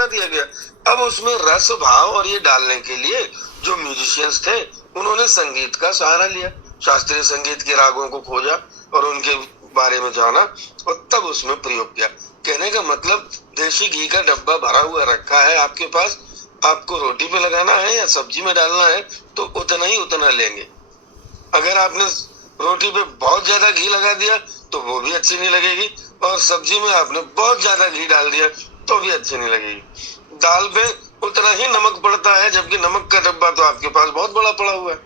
बना दिया गया। अब उसमें रस भाव और ये डालने के लिए जो म्यूजिशियंस थे उन्होंने संगीत का सहारा लिया, शास्त्रीय संगीत के रागों को खोजा और उनके बारे में जाना और तब उसमें प्रयोग किया। कहने का मतलब देसी घी का डब्बा भरा हुआ रखा है आपके पास, आपको रोटी पे लगाना है या सब्जी में डालना है तो उतना लेंगे। अगर आपने रोटी पे बहुत ज्यादा घी लगा दिया तो वो भी अच्छी नहीं लगेगी, और सब्जी में आपने बहुत ज्यादा घी डाल दिया तो भी अच्छी नहीं लगेगी। दाल पे उतना ही नमक पड़ता है, जबकि नमक का डब्बा तो आपके पास बहुत बड़ा पड़ा हुआ है।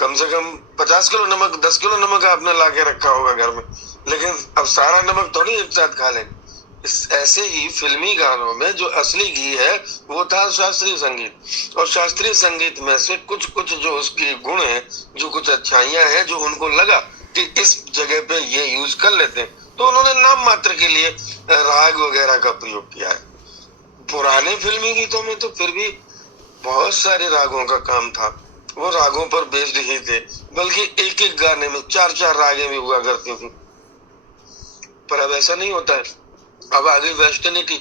कम से कम 50 किलो नमक, 10 किलो नमक आपने ला के रखा होगा घर में, लेकिन अब सारा नमक थोड़ी एक साथ खा लेंगे। ऐसे ही फिल्मी गानों में जो असली घी है वो था शास्त्रीय संगीत, और शास्त्रीय संगीत में से कुछ कुछ जो उसके गुण है, जो कुछ अच्छाइयां हैं, जो उनको लगा कि इस जगह पे ये यूज कर लेते हैं, तो उन्होंने नाम मात्र के लिए राग वगैरह का प्रयोग किया है। पुराने फिल्मी गीतों में तो फिर भी बहुत सारे रागों का काम था, वो रागों पर बेस्ड ही थे, बल्कि एक एक गाने में 4-4 रागें भी हुआ करती थी। पर अब ऐसा नहीं होता है, अब आ गई वेस्टर्निटी।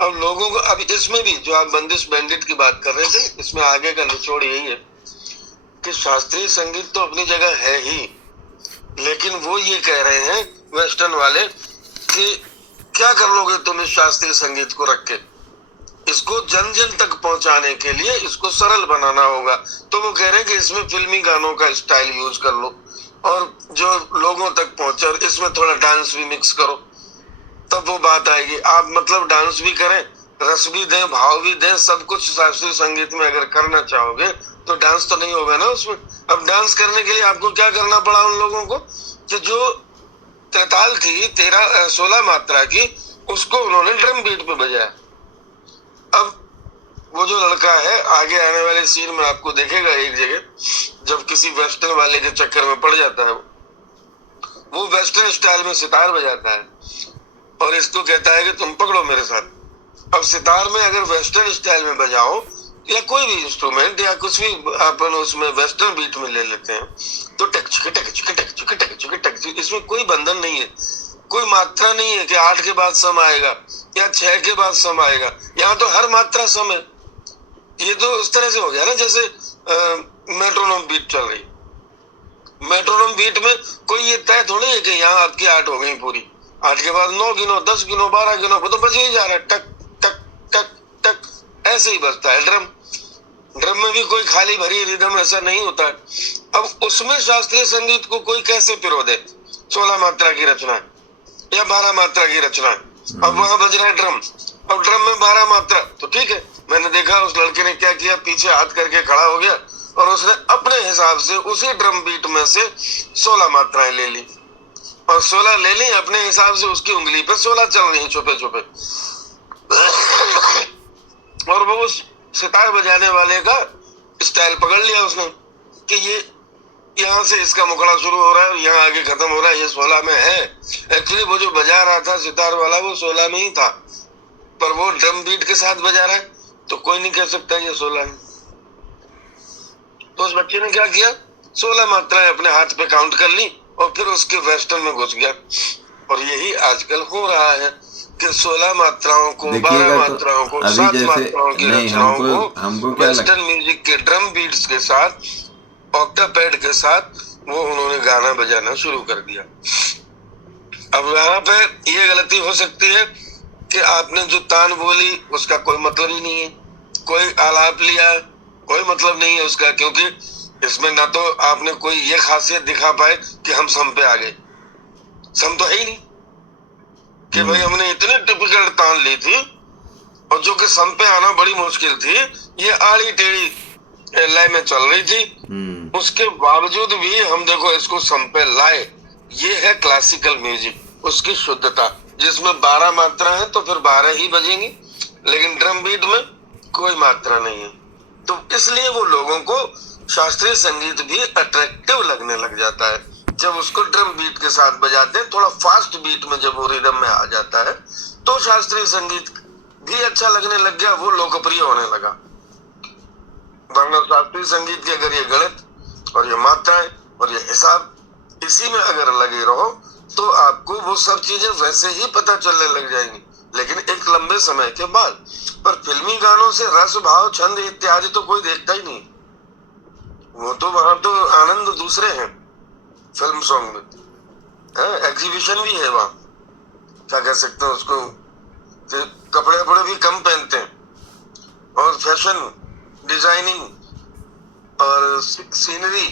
अब लोगों को, अब इसमें भी जो आप बंदिश बैंडिट की बात कर रहे थे, इसमें आगे का निचोड़ यही है कि शास्त्रीय संगीत तो अपनी जगह है ही, लेकिन वो ये कह रहे हैं वेस्टर्न वाले कि क्या कर लोगे तुम इस शास्त्रीय संगीत को रख के, इसको जन जन तक पहुंचाने के लिए इसको सरल बनाना होगा। तो वो कह रहे हैं कि इसमें फिल्मी गानों का स्टाइल यूज कर लो और जो लोगों तक पहुंचे, और इसमें थोड़ा डांस भी मिक्स करो, तब वो बात आएगी। आप मतलब डांस भी करें, रस भी दें, भाव भी दें, सब कुछ शास्त्रीय संगीत में अगर करना चाहोगे तो डांस तो नहीं होगा ना उसमें। अब डांस करने के लिए आपको क्या करना पड़ा उन लोगों को कि जो तैताल थी 16 मात्रा की, उसको उन्होंने ड्रम बीट पे बजाया। अब वो जो लड़का है आगे आने वाले सीन में आपको देखेगा एक जगह, जब किसी वेस्टर्न वाले के चक्कर में पड़ जाता है, वो वेस्टर्न स्टाइल में सितार बजाता है और इसको कहता है कि तुम पकड़ो मेरे साथ। अब सितार में अगर वेस्टर्न स्टाइल में बजाओ या कोई भी इंस्ट्रूमेंट या कुछ भी अपन उसमें वेस्टर्न बीट में ले लेते हैं, तो टक टक टक टक टक, इसमें कोई बंधन नहीं है, कोई मात्रा नहीं है कि 8 के बाद सम आएगा या 6 के बाद सम आएगा। यहाँ तो हर मात्रा सम है। ये तो उस तरह से हो गया ना जैसे मेट्रोनोम बीट चल रही। मेट्रोनोम बीट में कोई ये तय थोड़ी है कि यहाँ आपकी 8 हो गई पूरी, 8 के बाद 9 गिनो, 10 गिनो, 12 गिनो, वो तो बज ही जा रहा है, टक टक टक टक, ऐसे ही बजता है ड्रम। ड्रम में भी कोई खाली भरी रिदम ऐसा नहीं होता है। अब उसमें शास्त्रीय संगीत को कोई कैसे पिरो दे, 16 मात्रा की रचना है या 12 मात्रा की रचना है, अब वहां बज रहा है ड्रम, अब ड्रम में 12 मात्रा, तो ठीक है। मैंने देखा उस लड़के ने क्या किया, पीछे हाथ करके खड़ा हो गया और उसने अपने हिसाब से उसी ड्रम बीट में से 16 मात्राएं ले ली, और 16 ले ली अपने हिसाब से, उसकी उंगली पे 16 चल रही छुपे छुपे। और वो उस सितार बजाने वाले का स्टाइल पकड़ लिया उसने कि ये यहाँ से इसका मुखड़ा शुरू हो रहा है और यहाँ आगे खत्म हो रहा है, ये 16 में है। एक्चुअली वो जो बजा रहा था सितार वाला वो 16 में ही था, पर वो ड्रम बीट के साथ बजा रहा है तो कोई नहीं कह सकता ये 16 है। तो उस बच्चे ने क्या किया, 16 मात्राएं अपने हाथ पे काउंट कर ली और फिर उसके वेस्टर्न में घुस गया। और यही आजकल हो रहा है कि 16 मात्राओं को, 12 मात्राओं को, 7 मात्राओं की रचनाओं को वेस्टर्न म्यूजिक के ड्रम बीट्स के साथ, ऑक्टापैड के साथ वो उन्होंने गाना बजाना शुरू कर दिया। अब यहाँ पे ये गलती हो सकती है कि आपने जो तान बोली उसका कोई मतलब ही नहीं है, कोई आलाप लिया कोई मतलब नहीं है उसका, क्योंकि इसमें ना तो आपने कोई ये खासियत दिखा पाए कि हम सम पे आ गए, सम तो है ही नहीं कि भाई हमने इतनी टिपिकल तान ली थी और जो कि सम पे आना बड़ी मुश्किल थी, ये आड़ी टेढ़ी लय में चल रही थी, उसके बावजूद भी हम देखो इसको सम पे लाए। ये है क्लासिकल म्यूजिक, उसकी शुद्धता, जिसमें 12 मात्रा है तो फिर 12 ही बजेंगी, लेकिन ड्रम बीट में कोई मात्रा नहीं है। तो इसलिए वो लोगों को शास्त्रीय संगीत भी अट्रैक्टिव लगने लग जाता है जब उसको ड्रम बीट के साथ बजाते हैं। थोड़ा फास्ट बीट में जब वो रिदम में आ जाता है तो शास्त्रीय संगीत भी अच्छा लगने लग गया, वो लोकप्रिय होने लगा। वरना शास्त्रीय संगीत के अगर ये गणित और ये मात्राएं और ये हिसाब इसी में अगर लगे रहो तो आपको वो सब चीजें वैसे ही पता चलने लग जाएंगी। लेकिन एक लंबे समय के बाद। पर फिल्मी गानों से रस भाव छंद इत्यादि तो कोई देखता ही नहीं। वो तो वहां तो आनंद दूसरे हैं फिल्म सॉन्ग में। एग्जीबिशन भी है वहां, क्या कह सकते हैं उसको, कि कपड़े वपड़े भी कम पहनते हैं और फैशन डिजाइनिंग और सीनरी,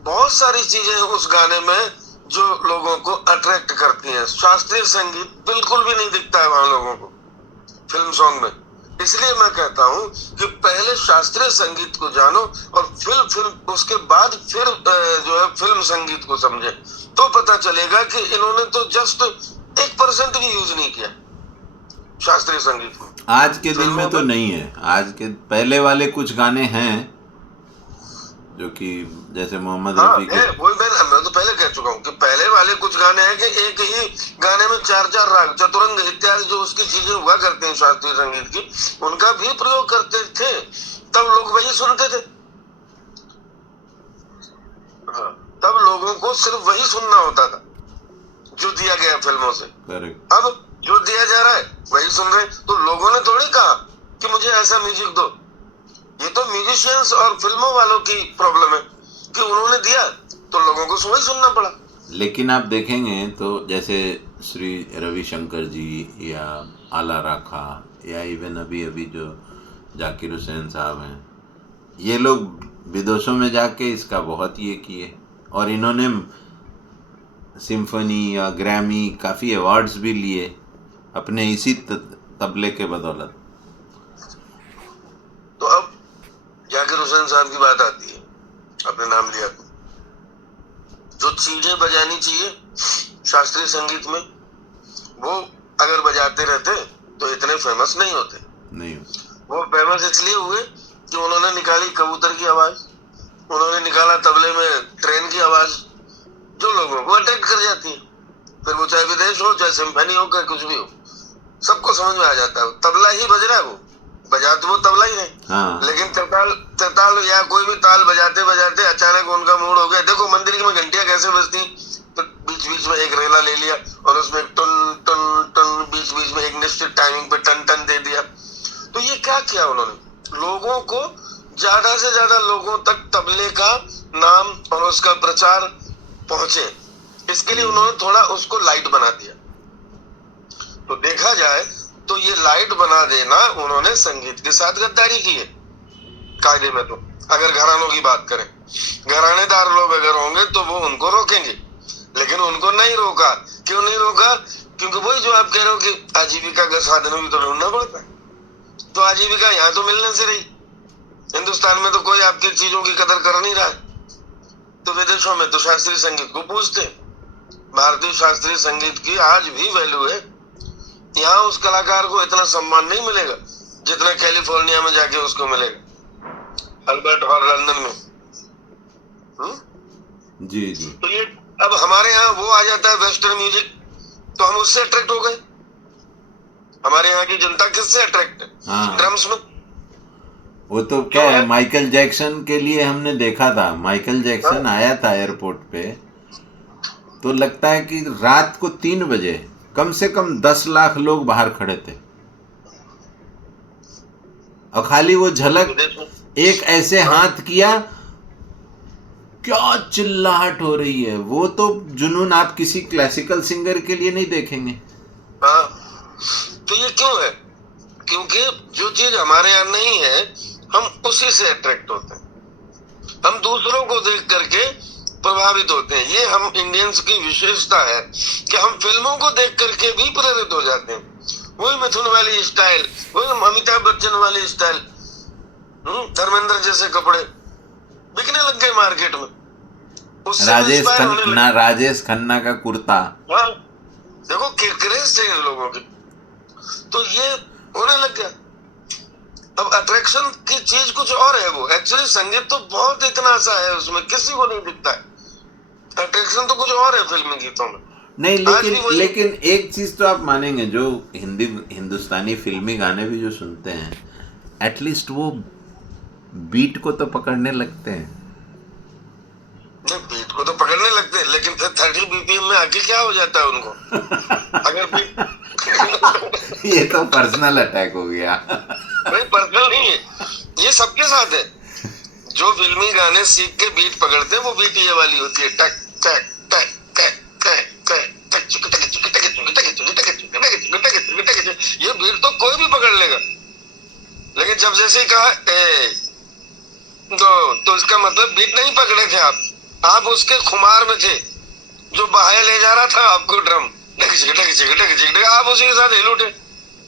बहुत सारी चीजें उस गाने में जो लोगों को अट्रैक्ट करती हैं। शास्त्रीय संगीत बिल्कुल भी नहीं दिखता है वहां लोगों को फिल्म सॉन्ग में। इसलिए मैं कहता हूं कि पहले शास्त्रीय संगीत को जानो और फिर उसके बाद फिर जो है फिल्म संगीत को समझे, तो पता चलेगा कि इन्होंने तो जस्ट 1% भी यूज नहीं किया शास्त्रीय संगीत में। आज के दिन में तो नहीं है। आज के पहले वाले कुछ गाने हैं जो कि जैसे मोहम्मद रफी के, मैं तो पहले कह चुका हूँ कि पहले वाले कुछ गाने हैं कि एक ही गाने में 4-4 राग, चतुरंग इत्यादि जो उसकी चीजें हुआ करते हैं शास्त्रीय संगीत की, उनका भी प्रयोग करते थे। तब लोग वही सुनते थे। तब लोगों को सिर्फ वही सुनना होता था जो दिया गया फिल्मों से। अब जो दिया जा रहा है वही सुन रहे। तो लोगों ने थोड़ी कहा कि मुझे ऐसा म्यूजिक दो। ये तो म्यूजिशियंस और फिल्मों वालों की प्रॉब्लम है कि उन्होंने दिया तो लोगों को वही सुनना पड़ा। लेकिन आप देखेंगे तो जैसे श्री रविशंकर जी या आला राखा या इवन अभी अभी जो जाकिर हुसैन साहब हैं, ये लोग विदेशों में जाके इसका बहुत ये किए और इन्होंने सिम्फनी या ग्रैमी काफ़ी अवार्ड्स भी लिए अपने इसी तबले के बदौलत। तो अब जाकिर हुसैन साहब की बात आती है, आपने नाम लिया, जो चीजें बजानी चाहिए शास्त्रीय संगीत में वो अगर बजाते रहते तो इतने फेमस नहीं होते। वो फेमस इसलिए हुए कि उन्होंने निकाली कबूतर की आवाज, उन्होंने निकाला तबले में ट्रेन की आवाज, जो लोगों को अट्रैक्ट कर जाती है। फिर वो चाहे विदेश हो चाहे सिम्फनी हो चाहे कुछ भी हो, सबको समझ में आ जाता है। तबला ही बज रहा है, वो बजा तो वो तबला ही नहीं। लेकिन तरताल या कोई भी ताल बजाते बजाते अचानक उनका मूड हो गया। देखो मंदिर में घंटियां कैसे बजती, तो बीच बीच में एक रेला ले लिया और उसमें टन टन टन बीच बीच में एक निश्चित टाइमिंग पे टन टन दे दिया। तो ये क्या किया उन्होंने, लोगों को ज्यादा से ज्यादा लोगों तक तबले का नाम और उसका प्रचार पहुंचे, इसके लिए उन्होंने थोड़ा उसको लाइट बना दिया। तो देखा जाए तो ये लाइट बना देना उन्होंने संगीत के साथ गद्दारी की है कायदे में। तो अगर घरानों की बात करें, घरानेदार लोग अगर होंगे तो वो उनको रोकेंगे, लेकिन उनको नहीं रोका। क्यों नहीं रोका? क्योंकि वही जो आप कह रहे हो कि आजीविका का साधन भी तो ढूंढना पड़ता है। तो आजीविका यहाँ तो मिलने से रही, हिंदुस्तान में तो कोई आपकी चीजों की कदर कर नहीं रहा है। तो विदेशों में तो शास्त्रीय संगीत को पूजते। भारतीय शास्त्रीय संगीत की आज भी वैल्यू है। यहाँ उस कलाकार को इतना सम्मान नहीं मिलेगा जितना कैलिफोर्निया में जाके उसको मिलेगा, अल्बर्ट हॉल लंदन में। जी जी। तो ये अब हमारे यहाँ वो आ जाता है वेस्टर्न म्यूजिक, तो हम उससे अट्रैक्ट हो गए। हमारे यहाँ की जनता किससे अट्रैक्ट है? ड्रम्स में। वो तो क्या है, माइकल जैक्सन के लिए हमने देखा था, माइकल जैक्सन आया था एयरपोर्ट पे, तो लगता है कि रात को 3 बजे कम से कम 10 लाख लोग बाहर खड़े थे और खाली वो झलक एक ऐसे हाथ किया, क्या चिल्लाहट हो रही है। वो तो जुनून आप किसी क्लासिकल सिंगर के लिए नहीं देखेंगे। तो ये क्यों है? क्योंकि जो चीज हमारे यहाँ नहीं है हम उसी से अट्रैक्ट होते हैं, हम दूसरों को देख करके प्रभावित होते हैं। ये हम इंडियंस की विशेषता है कि हम फिल्मों को देख करके भी प्रेरित हो जाते हैं। वही मिथुन वाली स्टाइल, वही अमिताभ बच्चन वाली स्टाइल, धर्मेंद्र जैसे कपड़े बिकने लग गए मार्केट में। राजेश खन्ना का कुर्ता, हाँ देखो क्रेज थे इन लोगों के, तो ये होने लग गया। अब अट्रैक्शन की चीज कुछ और है। वो एक्चुअली संगीत तो बहुत इतना सा है, उसमें किसी को नहीं दिखता है। अट्रैक्शन तो कुछ और है फिल्मी गीतों में। नहीं, लेकिन एक चीज तो आप मानेंगे, जो हिंदुस्तानी फिल्मी गाने भी जो सुनते हैं, एटलीस्ट वो बीट को तो पकड़ने लगते हैं। नहीं, बीट को तो पकड़ने लगते हैं, लेकिन फिर 30 BPM में आगे क्या हो जाता है उनको। अगर बीट ये तो पर्सनल अटैक हो गया। भाई पर्सनल नहीं है, ये सबके साथ है। जो फिल्मी गाने सीख के बीट पकड़ते हैं वो बीट ये वाली होती है, टक टक टक टक टक टक टक चुक टक चुक टक चुक टक चुक टक चुक टक चुक टक चुक टक। ये बीट तो कोई भी पकड़ लेगा, लेकिन जब जैसे ही कहा ए तो इसका मतलब बीट नहीं पकड़े थे आप उसके खुमार में थे, जो बहाया ले जा रहा था आपको ड्रम, डक चिक डक चिक डक चिक, आप उसी के साथ हिल उठे।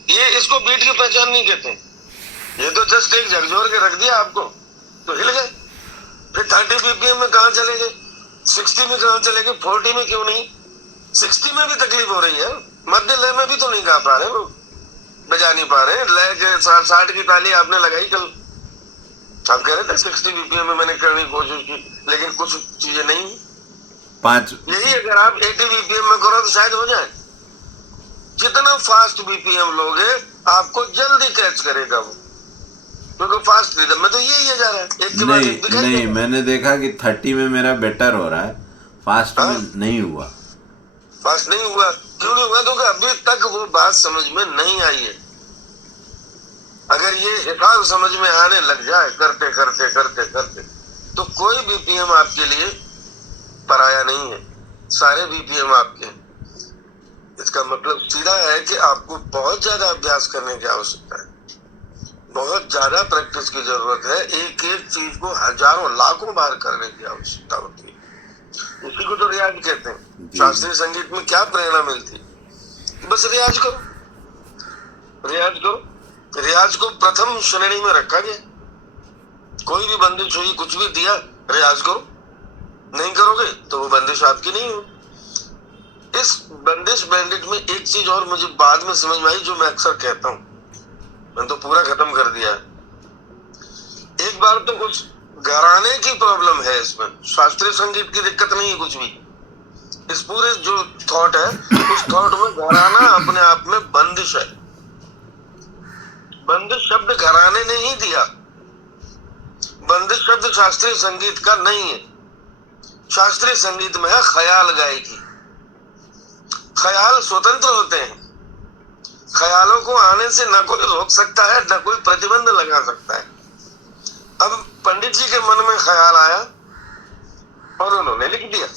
ये इसको बीट की पहचान नहीं कहते, ये तो जस्ट एक झकझोर के रख दिया आपको तो हिल गए। फिर 30 BPM में कहाँ चले गए, 60 में कहाँ चले गए, 40 में क्यों नहीं? 60 में भी तकलीफ हो रही है, मध्य लय में भी तो नहीं गा पा रहे वो, बजा नहीं पा रहे। लय के 60 की ताली आपने लगाई कल, आप कह रहे थे 60 BPM में मैंने करने की कोशिश की, लेकिन कुछ चीजें नहीं। 5 यही अगर आप 80 BPM में करो तो शायद हो जाए। जितना फास्ट BPM लोगे आपको जल्दी कैच करेगा वो, क्योंकि फास्ट रिदम में तो यही जा रहा है, एक के बाद एक दिखाई नहीं, देगा। मैंने देखा कि 30 में मेरा बेटर हो रहा है, फास्ट में नहीं हुआ। फास्ट नहीं हुआ, क्यों नहीं हुआ? क्योंकि अभी तक वो बात समझ में नहीं आई है। अगर ये हिसाब समझ में आने लग जाए करते करते करते करते तो कोई BPM आपके लिए पराया नहीं है, सारे BPM आपके हैं। इसका मतलब सीधा है कि आपको बहुत ज्यादा अभ्यास करने की आवश्यकता है, बहुत ज्यादा प्रैक्टिस की जरूरत है, एक एक चीज को हजारों लाखों बार करने की आवश्यकता होती है। उसी को तो रियाज कहते हैं। शास्त्रीय संगीत में क्या प्रेरणा मिलती है? बस रियाज करो, रियाज करो। रियाज को प्रथम श्रेणी में रखा गया, कोई भी बंदिश हुई, कुछ भी दिया, रियाज करो, नहीं करोगे तो वो बंदिश आपकी नहीं हो। इस बंदिश बैंडिट में एक चीज और मुझे बाद में समझ में आई, जो मैं अक्सर कहता हूं, मैंने तो पूरा खत्म कर दिया है। एक बार तो कुछ घराने की प्रॉब्लम है इसमें, शास्त्रीय संगीत की दिक्कत नहीं है कुछ भी। इस पूरे जो थॉट है उस थॉट में घराना अपने आप में बंदिश है। बंदिश शब्द घराने ने ही दिया, बंदिश शब्द शास्त्रीय संगीत का नहीं है। शास्त्रीय संगीत में है ख्याल गायकी। ख्याल स्वतंत्र होते हैं, ख्यालों को आने से न कोई रोक सकता है, न कोई प्रतिबंध लगा सकता है। अब पंडित जी के मन में ख्याल आया और उन्होंने लिख दिया,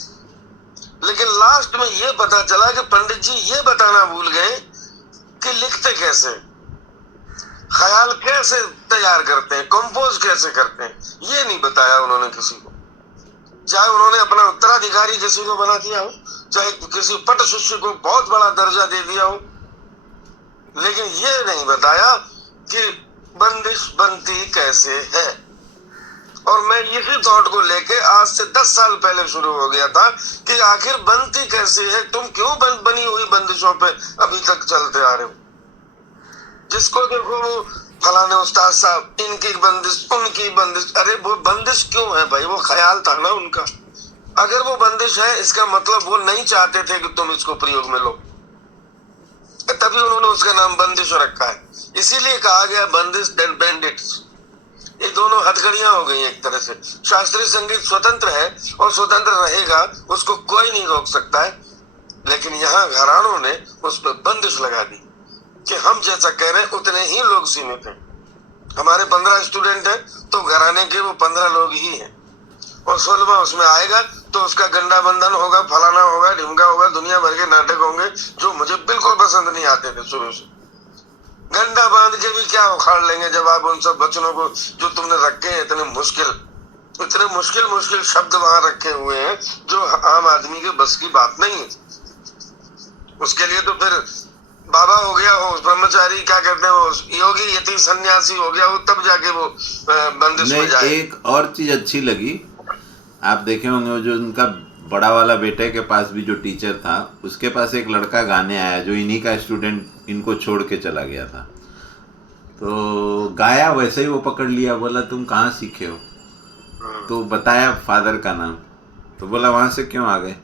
लेकिन लास्ट में यह पता चला कि पंडित जी ये बताना भूल गए कि लिखते कैसे, ख्याल कैसे तैयार करते हैं, कंपोज कैसे करते हैं, ये नहीं बताया उन्होंने किसी को। चाहे उन्होंने अपना उत्तराधिकारी किसी को बना दिया हो, चाहे किसी पट शिष्य को बहुत बड़ा दर्जा दे दिया हो, लेकिन ये नहीं बताया कि बंदिश बनती कैसे है। और मैं इसी थॉट को लेके आज से 10 साल पहले शुरू हो गया था कि आखिर बनती कैसे है, तुम क्यों बनी हुई बंदिशों पे अभी तक चलते आ रहे हो। जिसको देखो वो फलाने उस्ताद साहब, इनकी बंदिश, उनकी बंदिश। अरे वो बंदिश क्यों है भाई? वो ख्याल था ना उनका। अगर वो बंदिश है इसका मतलब वो नहीं चाहते थे कि तुम इसको प्रयोग में लो, तभी उन्होंने उसका नाम बंदिश रखा है। इसीलिए कहा गया बंदिश एंड बैंडिट्स। ये दोनों हथकड़ियां हो गई एक तरह से। शास्त्रीय संगीत स्वतंत्र है और स्वतंत्र रहेगा, उसको कोई नहीं रोक सकता है, लेकिन यहाँ घरानों ने उस पर बंदिश लगा दी कि हम जैसा कह रहे हैं उतने ही लोग सीमित हैं। हमारे 15 स्टूडेंट हैं तो घराने के वो 15 लोग ही हैं, और 16वां उसमें आएगा तो उसका गंडा बंधन होगा, फलाना होगा, ढिमका होगा, दुनिया भर के नाटक होंगे जो मुझे बिल्कुल पसंद नहीं आते थे शुरू से। गंडा बांध के भी क्या उखाड़ लेंगे जब आप उन सब वचनों को जो तुमने रखे हैं, इतने मुश्किल शब्द वहां रखे हुए हैं जो आम आदमी के बस की बात नहीं है। उसके लिए तो फिर बाबा हो गया हो, ब्रह्मचारी क्या कहते हैं, वो योगी यति सन्यासी हो गया हो, तब जाके वो बंदिश में जाए। एक और चीज अच्छी लगी, आप देखे होंगे वो जो उनका बड़ा वाला बेटे के पास भी जो टीचर था, उसके पास एक लड़का गाने आया जो इन्हीं का स्टूडेंट इनको छोड़ के चला गया था। तो गाया वैसे ही वो पकड़ लिया, बोला तुम कहाँ सीखे हो? तो बताया फादर का नाम। तो बोला वहाँ से क्यों आ गए?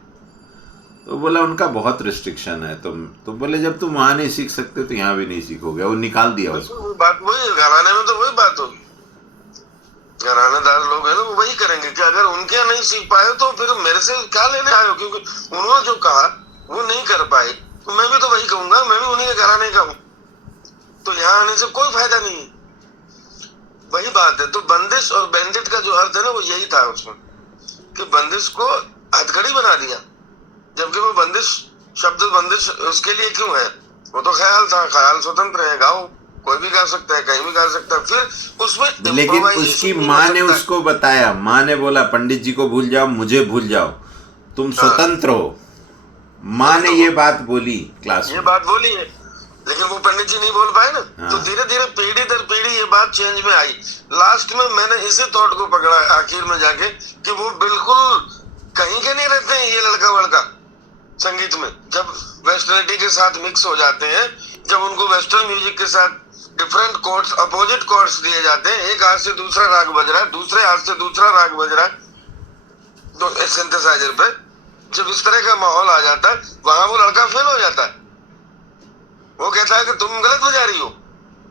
तो बोला उनका बहुत रिस्ट्रिक्शन है। तो बोले जब तुम वहाँ नहीं सीख सकते तो यहाँ भी नहीं सीखोगे। वो निकाल दिया उसको। बात वही घराने में तो वही बात होगी। घरानेदार लोग हैं ना, वो वही करेंगे कि अगर उनके नहीं सीख पाए तो फिर मेरे से क्या लेने आए हो, क्योंकि उन्होंने जो कहा वो नहीं कर पाए। तो मैं भी तो वही कहूंगा, मैं भी उन्हीं के घराने का हूं, तो यहाँ आने से कोई फायदा नहीं है। वही बात है। तो बंदिश और बैंडिट का जो अर्थ है ना, वो यही था उसमें, कि बंदिश को हथकड़ी बना दिया, जबकि वो बंदिश शब्द बंदिश उसके लिए क्यों है? वो तो ख्याल था, ख्याल स्वतंत्र है, गाओ, कोई भी गा सकता है, कहीं भी गा सकता है। फिर उसमें लेकिन उसकी माँ ने उसको बताया, माँ ने बोला पंडित जी को भूल जाओ, मुझे भूल जाओ, तुम स्वतंत्र हो। माँ ने ये बात बोली क्लास में, ये बात बोली है, लेकिन वो पंडित जी नहीं बोल पाए ना। हाँ। तो धीरे धीरे पीढ़ी दर पीढ़ी ये बात चेंज में आई। लास्ट में मैंने इसी थॉट को पकड़ा आखिर में जाके, कि वो बिल्कुल कहीं के नहीं रहते हैं ये लड़का वड़का संगीत में। जब वेस्टर्निटी के साथ मिक्स हो जाते हैं, जब उनको वेस्टर्न म्यूजिक के साथ डिफरेंट कॉर्ड्स, अपोजिट कॉर्ड्स दिए जाते हैं, एक हाथ से दूसरा राग बज रहा है, दूसरे हाथ से दूसरा राग बज रहा है, तो सिंथेसाइजर पे जब इस तरह का माहौल आ जाता है, वहां वो लड़का फेल हो जाता है। वो कहता है कि तुम गलत बजा रही हो।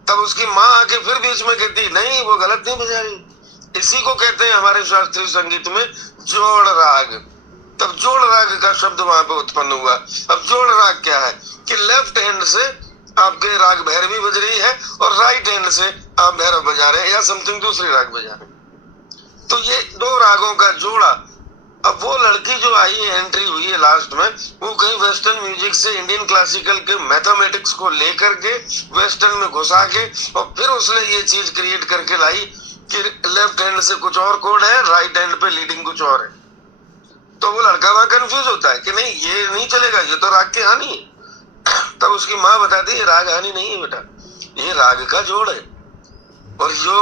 तब उसकी माँ आके फिर बीच में कहती नहीं, वो गलत नहीं बजा रही। इसी को कहते हैं हमारे शास्त्रीय संगीत में जोड़ राग। तब जोड़ राग का शब्द वहां पे उत्पन्न हुआ। अब जोड़ राग क्या है? कि लेफ्ट हैंड से आपके राग भैरवी बज रही है और राइट हैंड से आप भैरव बजा रहे हैं या समथिंग दूसरी राग बजा रहे हैं। तो ये दो रागों का जोड़ा। अब वो लड़की जो आई है, एंट्री हुई है लास्ट में, वो कहीं वेस्टर्न म्यूजिक से इंडियन क्लासिकल के मैथमेटिक्स को लेकर के वेस्टर्न में घुसा के, और फिर उसने ये चीज क्रिएट करके लाई कि लेफ्ट हैंड से कुछ और कोड है, राइट हैंड पे लीडिंग कुछ और है। तो वो लड़का वहां कंफ्यूज होता है कि नहीं ये नहीं चलेगा, ये तो राग की हानि है। तब उसकी माँ बताती है राग हानि नहीं है बेटा, ये राग का जोड़ है। और जो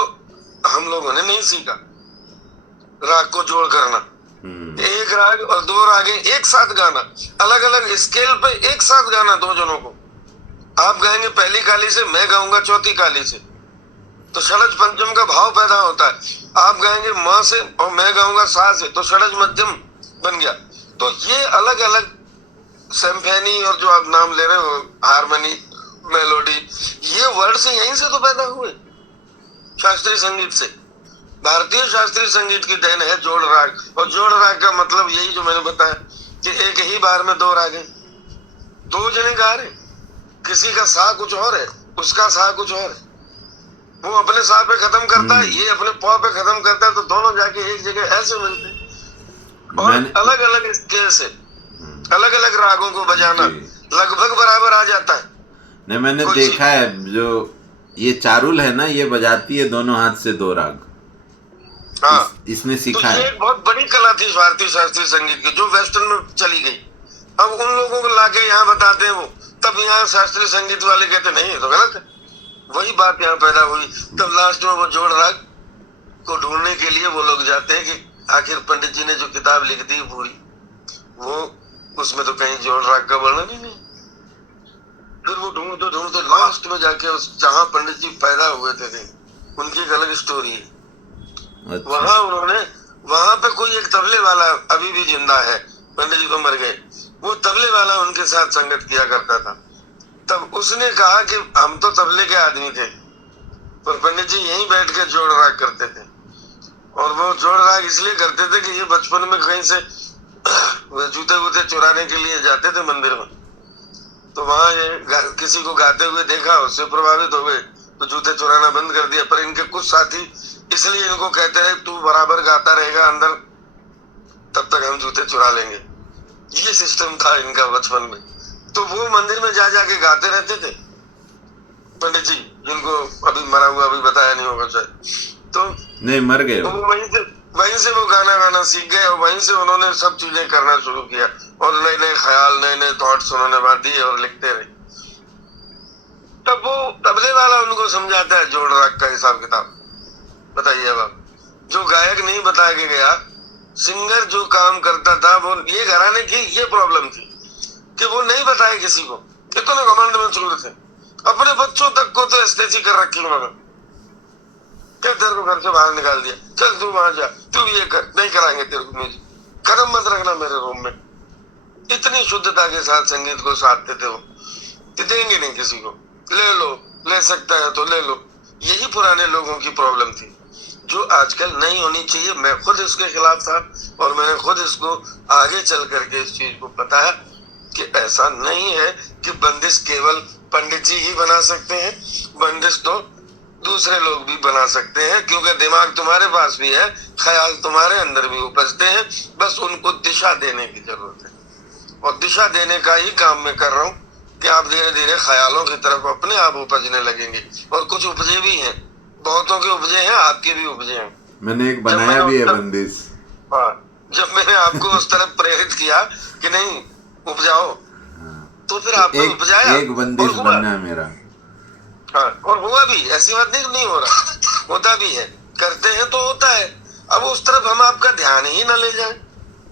हम लोगों ने नहीं सीखा राग को जोड़ करना, एक राग और दो रागे एक साथ गाना, अलग अलग स्केल पे एक साथ गाना दो जनों को। आप गाएंगे पहली काली से, मैं गाऊंगा चौथी काली से, तो षडज पंचम का भाव पैदा होता है। आप गाएंगे माँ से और मैं गाऊंगा सा से, तो षडज मध्यम बन गया। तो ये अलग अलग सिम्फनी और जो आप नाम ले रहे हो हारमोनी, मेलोडी, ये वर्ड से यहीं से तो पैदा हुए शास्त्रीय संगीत से। भारतीय शास्त्रीय संगीत की देन है जोड़ राग। और जोड़ राग का मतलब यही जो मैंने बताया कि एक ही बार में दो राग हैं, दो जने गा रहे, किसी का सा कुछ और है, उसका सा कुछ और है। वो अपने सा पे खत्म करता है, ये अपने पौ पे खत्म करता है, तो दोनों जाके एक जगह ऐसे मिलते हैं। और अलग अलग स्केल से अलग अलग रागों को बजाना लगभग बराबर आ जाता है। नहीं, मैंने देखा है जो ये चारुल है ना, ये बजाती है दोनों हाथ से दो राग। हाँ, इसने सीखा तो है। ये एक बहुत बड़ी कला थी भारतीय शास्त्रीय संगीत की, जो वेस्टर्न में चली गई। अब उन लोगों को लाके यहाँ बताते हैं वो, तब यहाँ शास्त्रीय संगीत वाले कहते नहीं ये तो गलत है। वही बात यहाँ पैदा हुई। तब लास्ट में वो जोड़ राग को ढूंढने के लिए वो लोग जाते हैं कि आखिर पंडित जी ने जो किताब लिख दी पूरी, वो उसमें तो कहीं जोड़ राग का वर्णन ही नहीं। फिर वो ढूंढते ढूंढते लास्ट में जाके उस जहाँ पंडित जी पैदा हुए थे उनकी एक अलग स्टोरी है। अच्छा। वहां पे कोई एक तबले वाला अभी भी जिंदा है, पंडित जी तो मर गए, वो तबले वाला उनके साथ संगत किया करता था। तब उसने कहा कि हम तो तबले के आदमी थे, पर पंडित जी यहीं बैठ के जोड़ राग करते थे। और वो जोड़ राग इसलिए करते थे कि ये बचपन में कहीं से जूते वूते चुराने के लिए जाते थे मंदिर में, तो वहां ये किसी को गाते हुए देखा, उससे प्रभावित हो गए, तो जूते चुराना बंद कर दिया। पर इनके कुछ साथी इसलिए इनको कहते रहे तू बराबर गाता रहेगा अंदर, तब तक हम जूते चुरा लेंगे। ये सिस्टम था इनका बचपन में। तो वो मंदिर में जा जाके गाते रहते थे पंडित जी, जिनको अभी मरा हुआ अभी बताया नहीं होगा शायद, तो नहीं मर गए, तो वहीं से वो गाना गाना सीख गए और वहीं से उन्होंने सब चीजें करना शुरू किया और नए नए ख्याल, नए नए थॉट्स उन्होंने बांट दिए और लिखते रहे। तब वो तबले वाला उनको समझाता है जोड़ राग का हिसाब किताब। बताइए अब आप, जो गायक नहीं बता के गया, सिंगर जो काम करता था, वो ये घराने की ये प्रॉब्लम थी कि वो नहीं बताए किसी को। इतने घमंड में चूर थे, अपने बच्चों तक को तो एस्थेसी कर रखी उन्होंने। क्या तेरे को घर से बाहर निकाल दिया, चल तू वहां जा, तू ये कर, नहीं कराएंगे तेरे को म्यूजिक, कदम मत रखना मेरे रूम में। इतनी शुद्धता के साथ संगीत को साधते थे वो, देंगे नहीं किसी को, ले लो, ले सकता है तो ले लो। यही पुराने लोगों की प्रॉब्लम थी जो आजकल नहीं होनी चाहिए। मैं खुद इसके खिलाफ था और मैंने खुद इसको आगे चल करके इस चीज को बताया कि ऐसा नहीं है कि बंदिश केवल पंडित जी ही बना सकते हैं, बंदिश तो दूसरे लोग भी बना सकते हैं, क्योंकि दिमाग तुम्हारे पास भी है, ख्याल तुम्हारे अंदर भी उपजते हैं, बस उनको दिशा देने की जरूरत है। और दिशा देने का ही काम मैं कर रहा हूँ कि आप धीरे धीरे ख्यालों की तरफ अपने आप उपजने लगेंगे। और कुछ उपजे भी हैं, बहुतों के उपजे हैं, आपके भी उपजे हैं। मैंने एक बनाया भी है बंदिश। हाँ, जब मैंने आपको उस तरफ प्रेरित किया कि नहीं उपजाओ, तो फिर आपने उपजाया एक और बंदिश हुआ। बनना है मेरा। हाँ, और हुआ भी, ऐसी बात नहीं हो रहा, होता भी है, करते हैं तो होता है। अब उस तरफ हम आपका ध्यान ही ना ले जाएं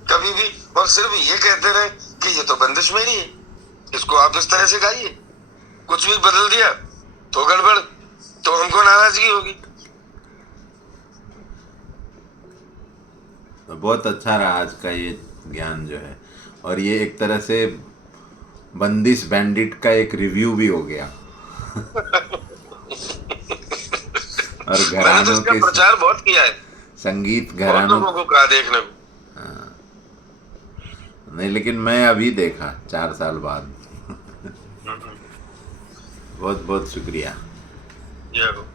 कभी भी, और सिर्फ ये कहते रहे कि ये तो बंदिश मेरी है, इसको आप इस तरह से गाइए। कुछ भी बदल दिया तो गड़बड़, तो हमको नाराजगी होगी। तो बहुत अच्छा रहा आज का ये ज्ञान जो है, और ये एक तरह से बंदिश बैंडिट का एक रिव्यू भी हो गया। और मैंने तो घरानों इसका के प्रचार बहुत किया है, संगीत बहुत घरानों। लोगों को कहा देखने को। नहीं, लेकिन मैं अभी देखा 4 साल बाद। बहुत बहुत शुक्रिया। जय हो।